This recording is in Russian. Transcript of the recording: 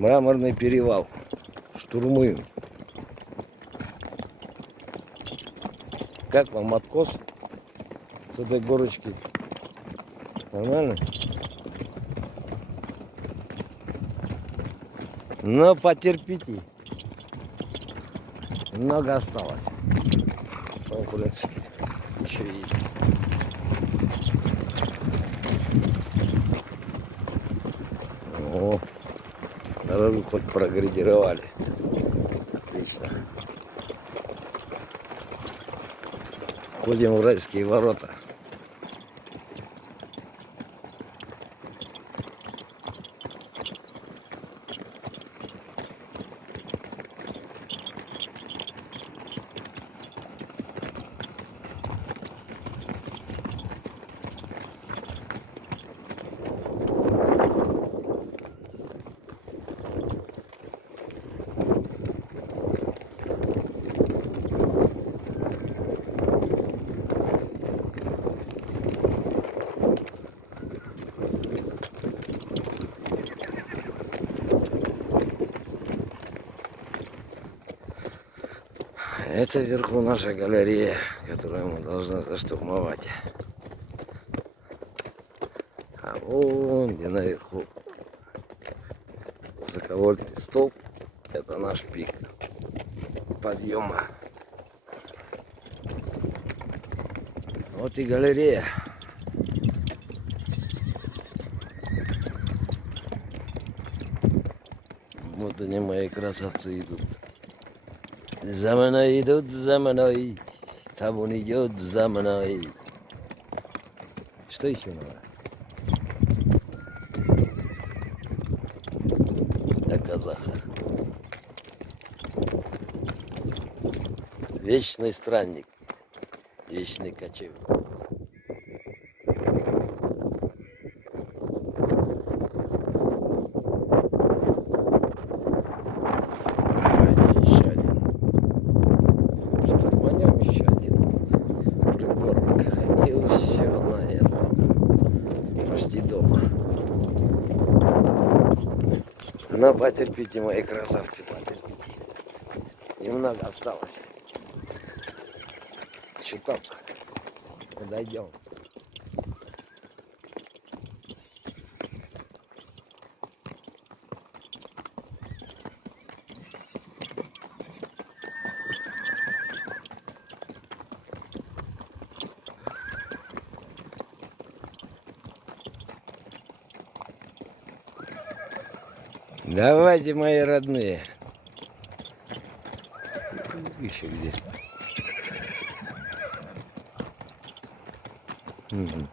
Мраморный перевал. Штурмуем. Как вам откос с этой горочки? Нормально? Но потерпите. Много осталось. О, в принципе, еще есть. О, дорогу хоть проградировали. Отлично. Входим в райские ворота. Это вверху наша галерея, которую мы должны заштурмовать. А вон где наверху высоковольтный столб, это наш пик подъема. Вот и галерея. Вот они, мои красавцы, идут. За мной идут, за мной. Там он идет за мной. Что еще надо? Да казаха. Вечный странник. Вечный кочевник. Но потерпите, мои красавцы, потерпите. Немного осталось. Чуток. Подойдем. Давайте, мои родные. Еще где? Угу.